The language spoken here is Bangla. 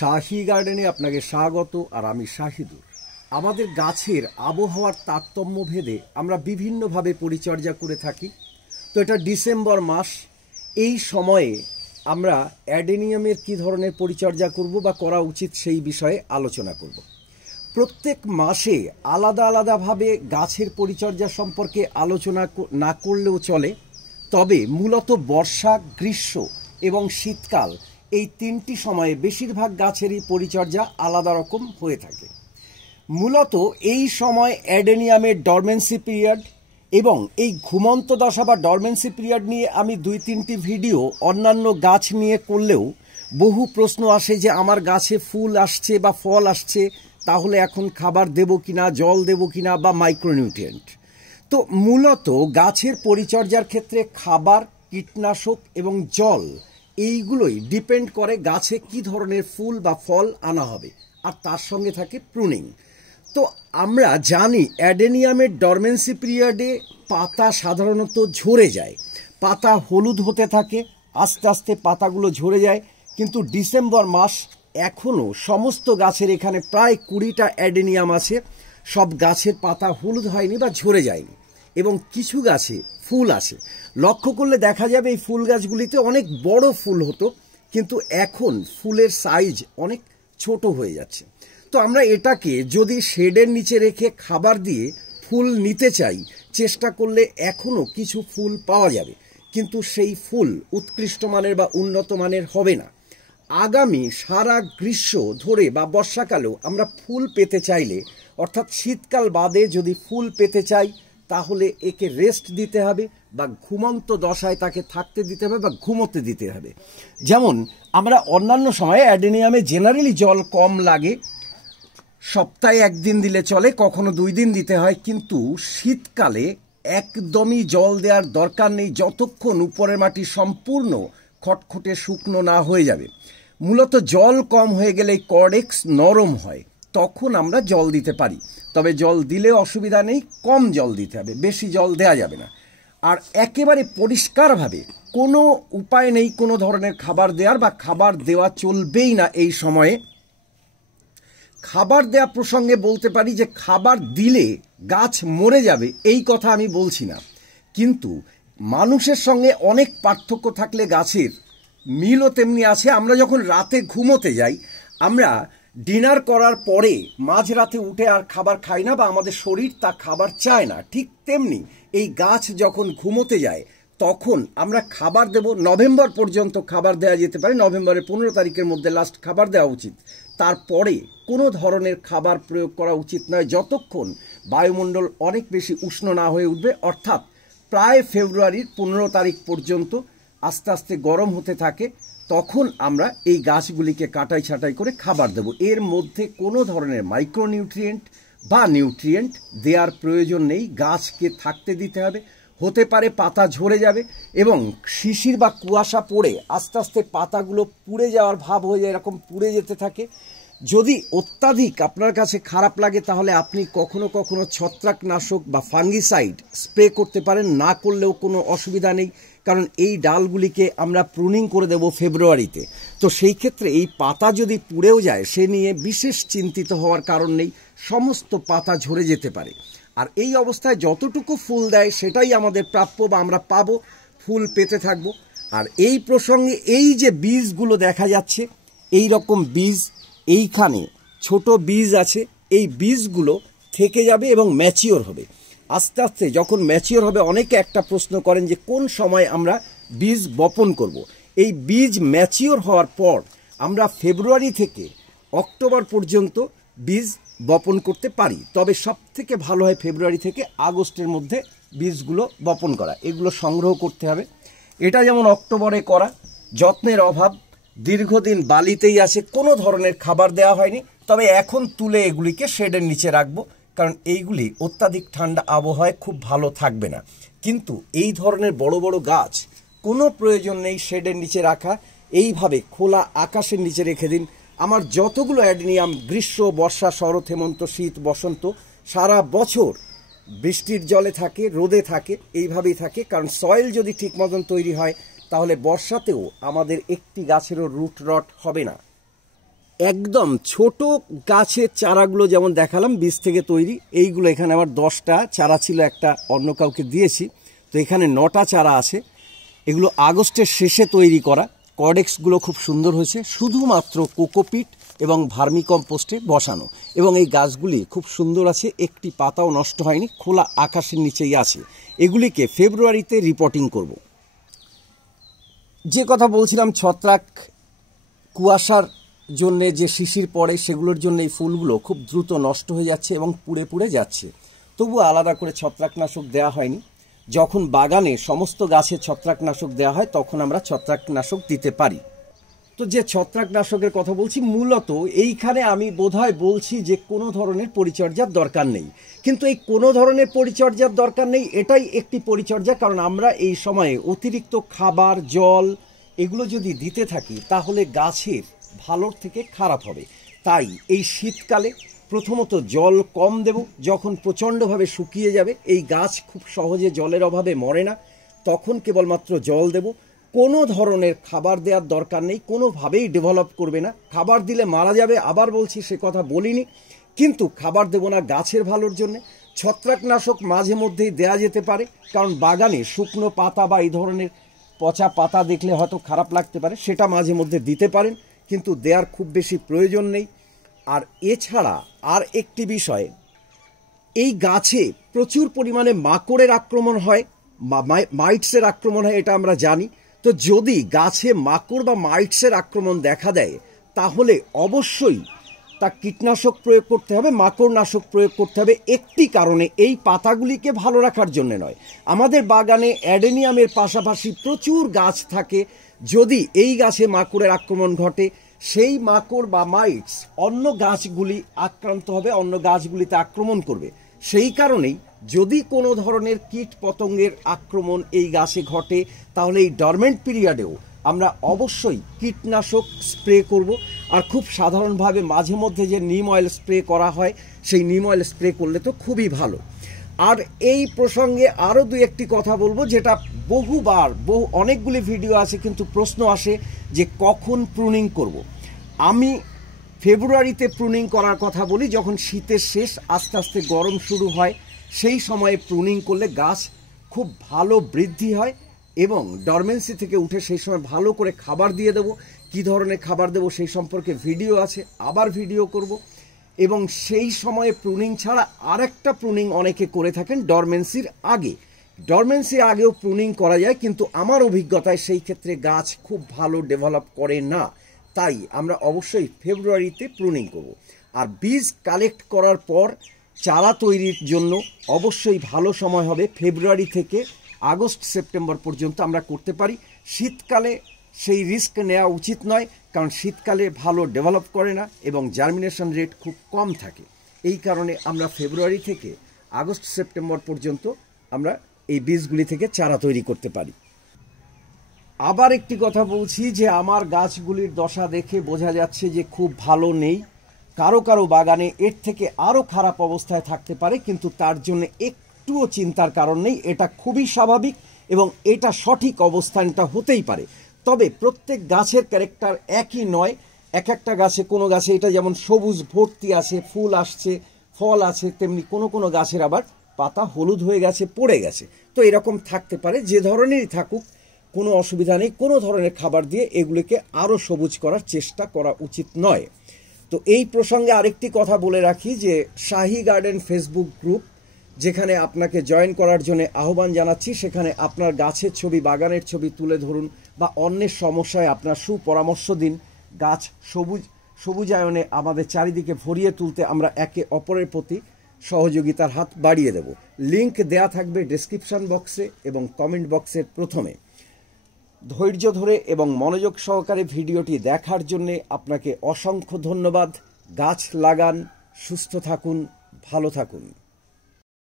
শাহী গার্ডেনে আপনাকে স্বাগত। আর আমি শাহিদুর। আমাদের গাছের আবহাওয়ার তারতম্য ভেদে আমরা বিভিন্নভাবে পরিচর্যা করে থাকি। তো এটা ডিসেম্বর মাস, এই সময়ে আমরা অ্যাডেনিয়ামের কী ধরনের পরিচর্যা করব বা করা উচিত সেই বিষয়ে আলোচনা করব। প্রত্যেক মাসে আলাদা আলাদাভাবে গাছের পরিচর্যা সম্পর্কে আলোচনা না করলেও চলে, তবে মূলত বর্ষা, গ্রীষ্ম এবং শীতকাল এই তিনটি সময়ে বেশিরভাগ গাছেরই পরিচর্যা আলাদা রকম হয়ে থাকে। মূলত এই সময় অ্যাডেনিয়ামের ডরমেন্সি পিরিয়ড এবং এই ঘুমন্ত দশা বা ডরমেন্সি পিরিয়ড নিয়ে আমি 2-3টি ভিডিও অন্যান্য গাছ নিয়ে করলেও বহু প্রশ্ন আসে যে আমার গাছে ফুল আসছে বা ফল আসছে, তাহলে এখন খাবার দেব কিনা, জল দেব কিনা বা মাইক্রোনিউট্রিয়েন্ট। তো মূলত গাছের পরিচর্যার ক্ষেত্রে খাবার, কীটনাশক এবং জল এইগুলোই ডিপেন্ড করে গাছে কি ধরনের ফুল বা ফল আনা হবে, আর তার সঙ্গে থাকে প্রুনিং। তো আমরা জানি অ্যাডেনিয়ামের ডরমেন্সি পিরিয়ডে পাতা সাধারণত ঝরে যায়, পাতা হলুদ হতে থাকে, আস্তে আস্তে পাতাগুলো ঝরে যায়। কিন্তু ডিসেম্বর মাস এখনও সমস্ত গাছের এখানে প্রায় 20টা অ্যাডেনিয়াম আছে, সব গাছের পাতা হলুদ হয়নি বা ঝরে যায়নি, এবং কিছু গাছে ফুল আসে। লক্ষ্য করলে দেখা যাবে এই ফুল গাছগুলিতে অনেক বড় ফুল হতো, কিন্তু এখন ফুলের সাইজ অনেক ছোট হয়ে যাচ্ছে। তো আমরা এটাকে যদি শেডের নিচে রেখে খাবার দিয়ে ফুল নিতে চাই, চেষ্টা করলে এখনও কিছু ফুল পাওয়া যাবে, কিন্তু সেই ফুল উৎকৃষ্ট মানের বা উন্নত মানের হবে না। আগামী সারা গ্রীষ্ম ধরে বা বর্ষাকালেও আমরা ফুল পেতে চাইলে, অর্থাৎ শীতকাল বাদে যদি ফুল পেতে চাই, তাহলে একে রেস্ট দিতে হবে বা ঘুমন্ত দশায় তাকে থাকতে দিতে হবে বা ঘুমোতে দিতে হবে। যেমন আমরা অন্যান্য সময়ে অ্যাডেনিয়ামে জেনারেলি জল কম লাগে, সপ্তাহে 1 দিন দিলে চলে, কখনো 2 দিন দিতে হয়। কিন্তু শীতকালে একদমই জল দেওয়ার দরকার নেই যতক্ষণ উপরের মাটি সম্পূর্ণ খটখটে শুকনো না হয়ে যাবে। মূলত জল কম হয়ে গেলে কর্ডেক্স নরম হয়, তখন আমরা জল দিতে পারি। তবে জল দিলে অসুবিধা নেই, কম জল দিতে হবে, বেশি জল দেওয়া যাবে না। আর একেবারে পরিষ্কারভাবে কোনো উপায় নেই কোনো ধরনের খাবার দেওয়ার, বা খাবার দেওয়া চলবেই না এই সময়ে। খাবার দেওয়া প্রসঙ্গে বলতে পারি যে খাবার দিলে গাছ মরে যাবে এই কথা আমি বলছি না, কিন্তু মানুষের সঙ্গে অনেক পার্থক্য থাকলে গাছের মিলও তেমনি আছে। আমরা যখন রাতে ঘুমোতে যাই, আমরা ডিনার করার পরে মাঝরাতে উঠে আর খাবার খাই না, বা আমাদের শরীর তা খাবার চায় না। ঠিক তেমনি এই গাছ যখন ঘুমোতে যায়, তখন আমরা খাবার দেব। নভেম্বর পর্যন্ত খাবার দেওয়া যেতে পারে, নভেম্বরের 15 তারিখের মধ্যে লাস্ট খাবার দেওয়া উচিত। তারপরে কোনো ধরনের খাবার প্রয়োগ করা উচিত নয় যতক্ষণ বায়ুমণ্ডল অনেক বেশি উষ্ণ না হয়ে উঠবে, অর্থাৎ প্রায় ফেব্রুয়ারির 15 তারিখ পর্যন্ত আস্তে আস্তে গরম হতে থাকে। তখন আমরা এই গাছগুলিকে কাটাই ছাঁটাই করে খাবার দেব। এর মধ্যে কোনো ধরনের মাইক্রোনিউট্রিয়েন্ট বা নিউট্রিয়েন্ট দেওয়ার প্রয়োজন নেই, গাছকে থাকতে দিতে হবে। হতে পারে পাতা ঝরে যাবে এবং শিশির বা কুয়াশা পড়ে আস্তে আস্তে পাতাগুলো পুড়ে যাওয়ার ভাব হয়ে যায়, এরকম পুড়ে যেতে থাকে। যদি অত্যাধিক আপনার কাছে খারাপ লাগে, তাহলে আপনি কখনো কখনো ছত্রাকনাশক বা ফাঙ্গিসাইড স্প্রে করতে পারেন, না করলেও কোনো অসুবিধা নেই, কারণ এই ডালগুলিকে আমরা প্রুনিং করে দেব ফেব্রুয়ারিতে। তো সেই ক্ষেত্রে এই পাতা যদি পুড়েও যায়, সে নিয়ে বিশেষ চিন্তিত হওয়ার কারণ নেই, সমস্ত পাতা ঝরে যেতে পারে। আর এই অবস্থায় যতটুকু ফুল দেয় সেটাই আমাদের প্রাপ্য, বা আমরা পাবো, ফুল পেতে থাকবো। আর এই প্রসঙ্গে এই যে বীজগুলো দেখা যাচ্ছে, এই রকম বীজ এইখানে ছোট বীজ আছে, এই বীজগুলো থেকে যাবে এবং ম্যাচিওর হবে। আস্তে আস্তে যখন ম্যাচিওর হবে, অনেকে একটা প্রশ্ন করেন যে কোন সময় আমরা বীজ বপন করব। এই বীজ ম্যাচিওর হওয়ার পর আমরা ফেব্রুয়ারি থেকে অক্টোবর পর্যন্ত বীজ বপন করতে পারি, তবে সব থেকে ভালো হয় ফেব্রুয়ারি থেকে আগস্টের মধ্যে বীজগুলো বপন করা। এগুলো সংগ্রহ করতে হবে। এটা যেমন অক্টোবরে করা, যত্নের অভাব, দীর্ঘদিন বালিতেই আছে, কোনো ধরনের খাবার দেওয়া হয়নি। তবে এখন তুলে এগুলিকে শেডের নিচে রাখবো, কারণ এইগুলি অত্যাধিক ঠান্ডা আবহাওয়ায় খুব ভালো থাকবে না। কিন্তু এই ধরনের বড় বড় গাছ কোনো প্রয়োজন নেই শেডের নিচে রাখা, এইভাবে খোলা আকাশের নিচে রেখে দিন। আমার যতগুলো অ্যাডেনিয়াম গ্রীষ্ম, বর্ষা, শরৎ, হেমন্ত, শীত, বসন্ত সারা বছর বৃষ্টির জলে থাকে, রোদে থাকে, এইভাবেই থাকে। কারণ সয়েল যদি ঠিক মতন তৈরি হয়, তাহলে বর্ষাতেও আমাদের একটি গাছেরও রুট রট হবে না। একদম ছোট গাছের চারাগুলো যেমন দেখালাম বীজ থেকে তৈরি, এইগুলো এখানে আবার 10টা চারা ছিল, একটা অন্য কাউকে দিয়েছি, তো এখানে 9টা চারা আছে। এগুলো আগস্টের শেষে তৈরি করা। কর্ডেক্সগুলো খুব সুন্দর হয়েছে, শুধুমাত্র কোকোপিট এবং ভার্মিকম্পোস্টে বসানো, এবং এই গাছগুলি খুব সুন্দর আছে, একটি পাতাও নষ্ট হয়নি, খোলা আকাশের নিচেই আছে। এগুলিকে ফেব্রুয়ারিতে রিপোর্টিং করব। যে কথা বলছিলাম, ছত্রাক কুয়াশার জন্যে যে শিশির পড়ে সেগুলোর জন্য এই ফুলগুলো খুব দ্রুত নষ্ট হয়ে যাচ্ছে এবং পুড়ে পুড়ে যাচ্ছে। তবুও আলাদা করে ছত্রাকনাশক দেওয়া হয়নি। যখন বাগানে সমস্ত গাছে ছত্রাকনাশক দেওয়া হয় তখন আমরা ছত্রাকনাশক দিতে পারি। তো যে ছত্রাকনাশকের কথা বলছি, মূলত এইখানে আমি বোধহয় বলছি যে কোনো ধরনের পরিচর্যার দরকার নেই, কিন্তু এই কোনো ধরনের পরিচর্যার দরকার নেই এটাই একটি পরিচর্যা। কারণ আমরা এই সময়ে অতিরিক্ত খাবার, জল এগুলো যদি দিতে থাকি তাহলে গাছের ভালোর থেকে খারাপ হবে। তাই এই শীতকালে প্রথমত জল কম দেব। যখন প্রচণ্ডভাবে শুকিয়ে যাবে, এই গাছ খুব সহজে জলের অভাবে মরে না, তখন কেবলমাত্র জল দেব। কোনো ধরনের খাবার দেওয়ার দরকার নেই, কোনোভাবেই ডেভেলপ করবে না। খাবার দিলে মারা যাবে, আবার বলছি সে কথা বলিনি, কিন্তু খাবার দেব না গাছের ভালোর জন্য। ছত্রাকনাশক মাঝে মধ্যেই দেয়া যেতে পারে, কারণ বাগানে শুকনো পাতা বা এই ধরনের পচা পাতা দেখলে হয়তো খারাপ লাগতে পারে, সেটা মাঝে মধ্যে দিতে পারেন, কিন্তু দেওয়ার খুব বেশি প্রয়োজন নেই। আর এছাড়া আর একটি বিষয়, এই গাছে প্রচুর পরিমাণে মাকড়ের আক্রমণ হয়, মাইটসের আক্রমণ হয়, এটা আমরা জানি। তো যদি গাছে মাকড় বা মাইটসের আক্রমণ দেখা দেয় তাহলে অবশ্যই তা কীটনাশক প্রয়োগ করতে হবে, মাকড়নাশক প্রয়োগ করতে হবে। একটি কারণে, এই পাতাগুলিকে ভালো রাখার জন্য নয়। আমাদের বাগানে অ্যাডেনিয়ামের পাশাপাশি প্রচুর গাছ থাকে, যদি এই গাছে মাকড়ের আক্রমণ ঘটে সেই মাকড় বা মাইটস অন্য গাছগুলি আক্রান্ত হবে, অন্য গাছগুলিতে আক্রমণ করবে। সেই কারণেই যদি কোনো ধরনের কীট পতঙ্গের আক্রমণ এই গাছে ঘটে তাহলে এই ডরমেন্ট পিরিয়ডেও আমরা অবশ্যই কীটনাশক স্প্রে করব। আর খুব সাধারণভাবে মাঝে মধ্যে যে নিম অয়েল স্প্রে করা হয়, সেই নিম অয়েল স্প্রে করলে তো খুবই ভালো। আর এই প্রসঙ্গে আরও দু একটি কথা বলবো, যেটা অনেকগুলি ভিডিও আছে কিন্তু প্রশ্ন আসে যে কখন প্রুনিং করব। আমি ফেব্রুয়ারিতে প্রুনিং করার কথা বলি, যখন শীতের শেষ আস্তে আস্তে গরম শুরু হয়, সেই সময়ে প্রুনিং করলে গাছ খুব ভালো বৃদ্ধি হয় এবং ডরমেন্সি থেকে উঠে সেই সময় ভালো করে খাবার দিয়ে দেবো। কী ধরনের খাবার দেবো সেই সম্পর্কে ভিডিও আছে, আবার ভিডিও করব। এবং সেই সময়ে প্রুনিং ছাড়া আরেকটা প্রুনিং অনেকে করে থাকেন ডরমেন্সির আগে। ডরমেন্সির আগেও প্রুনিং করা যায়, কিন্তু আমার অভিজ্ঞতায় সেই ক্ষেত্রে গাছ খুব ভালো ডেভেলপ করে না। তাই আমরা অবশ্যই ফেব্রুয়ারিতে প্রুনিং করব। আর বীজ কালেক্ট করার পর চারা তৈরির জন্য অবশ্যই ভালো সময় হবে ফেব্রুয়ারি থেকে আগস্ট সেপ্টেম্বর পর্যন্ত আমরা করতে পারি। শীতকালে সেই রিস্ক নেওয়া উচিত নয়, কারণ শীতকালে ভালো ডেভেলপ করে না এবং জার্মিনেশন রেট খুব কম থাকে। এই কারণে আমরা ফেব্রুয়ারি থেকে আগস্ট সেপ্টেম্বর পর্যন্ত আমরা এই বীজগুলি থেকে চারা তৈরি করতে পারি। আবার একটি কথা বলছি যে আমার গাছগুলির দশা দেখে বোঝা যাচ্ছে যে খুব ভালো নেই। কারো কারো বাগানে এর থেকে আরও খারাপ অবস্থায় থাকতে পারে, কিন্তু তার জন্য একটুও চিন্তার কারণ নেই। এটা খুবই স্বাভাবিক এবং এটা সঠিক অবস্থানটা হতেই পারে। তবে প্রত্যেক গাছের ক্যারেক্টার একই নয়। এক একটা গাছে, কোনো গাছে এটা যেমন সবুজ ভর্তি আছে, ফুল আসছে, ফল আছে, তেমনি কোনো কোনো গাছের আবার পাতা হলুদ হয়ে গেছে, পড়ে গেছে। তো এরকম থাকতে পারে, যে ধরনেরই থাকুক কোনো অসুবিধা নেই। কোনো ধরনের খাবার দিয়ে এগুলিকে আরও সবুজ করার চেষ্টা করা উচিত নয়। তো এই প্রসঙ্গে আরেকটি কথা বলে রাখি যে শাহী গার্ডেন ফেসবুক গ্রুপ, যেখানে আপনাকে জয়েন করার জন্য আহ্বান জানাচ্ছি। সেখানে আপনার গাছের ছবি, বাগানের ছবি তুলে ধরুন বা অন্যের সমস্যায় আপনার সুপরামর্শ দিন। গাছ সবুজায়নে আমাদের চারিদিকে ভরিয়ে তুলতে আমরা একে অপরের প্রতি সহযোগিতার হাত বাড়িয়ে দেব। লিংক দেয়া থাকবে ডেসক্রিপশন বক্সে এবং কমেন্ট বক্সের প্রথমে। ধৈর্য ধরে এবং মনোযোগ সহকারে ভিডিওটি দেখার জন্যে আপনাকে অসংখ্য ধন্যবাদ। গাছ লাগান, সুস্থ থাকুন, ভালো থাকুন।